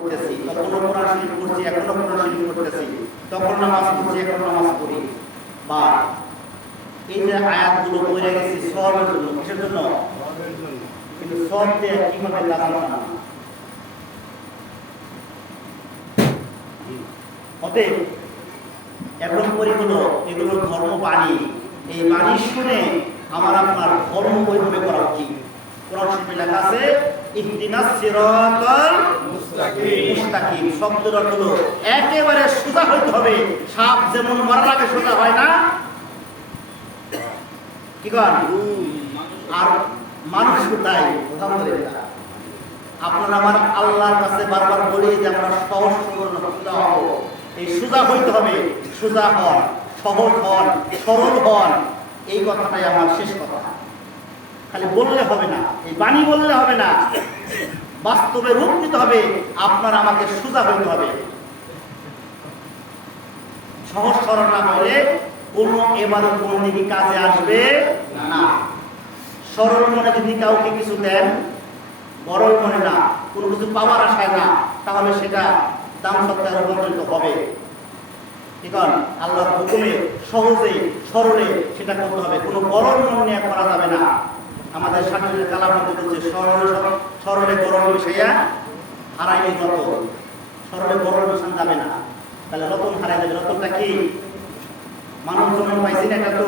করতেছি, তখনও কোরআন শরীফ পড়ছি, এখনো কোরআন শরীফ পড়তেছি, তখন নামাজ পড়ছি, এখন নামাজ পড়ি। বা এই যে আয়াতগুলো পড়ে গেছি সবের জন্য, কিসের জন্য? কিন্তু সব দিয়ে কিভাবে কাজ হবে না। অতএব এখন করি হলো এগুলো ধর্ম বাণী, এই বাণী শুনে আমার আপনার ধর্ম ওইভাবে করা উচিত। কোরআন শরীফে লেখা আছে ইহদিনাস সিরাতাল মুস্তাকিম, শব্দের অর্থ হলো একেবারে সোজা হইতে হবে। সাপ যেমন মরার আগে সোজা হয় না, কি কর আর মানুষ তাই। আপনারা আমার আল্লাহর কাছে বারবার বলি যে আমরা সহজ সরল সোজা হব। এই সোজা হইতে হবে, সোজা হন, সহজ হন, সরল হন, এই কথাটাই আমার শেষ কথা। খালি বললে হবে না, এই বাণী বললে হবে না, বাস্তবে রূপ নিতে হবে। আপনার আমাকে সোজা হইতে হবে। সহজ সরল না হইলে কোনো এবারও কোনো দিকে কাজে আসবে না। সরল মনে যদি কাউকে কিছু দেন, বরল মনে না, কোনো কিছু পাওয়ার আশায় না, তাহলে সেটা দাম সত্ত্বে রূপান্তরিত হবে। এখন আল্লাহর হুকুমে সহজে সরলে সেটা করতে হবে, কোনো বরল মন নিয়ে করা যাবে না। আমাদের শাস্ত্রের কালাম বলছে সরলে গরল মিশাইয়া হারাইলে যত, সরলে গরল মিশান যাবে না, তাহলে রতন হারাই যাবে। রতনটা কি? মানব জন্ম পাইছি না, এটা তো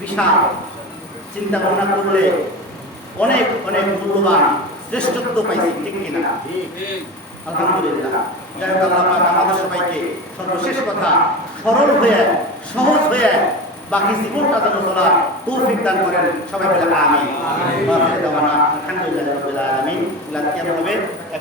বিশাল। চিন্তা ভাবনা করলে অনেক অনেক মূল্যবান শ্রেষ্ঠত্ব পাইছি, ঠিক কিনা? আলহামদুলিল্লাহ। যাই হোক, আল্লাহ পাক আমাদের সবাইকে সর্বশেষ কথা সরল হয়ে সহজ হয়ে বাকি জীবনটা যেন চলার তৌফিক দান করেন। সবাই বলে আমিন। আলহামদুলিল্লাহ রাব্বিল আলামিন। কেমন হবে এখন?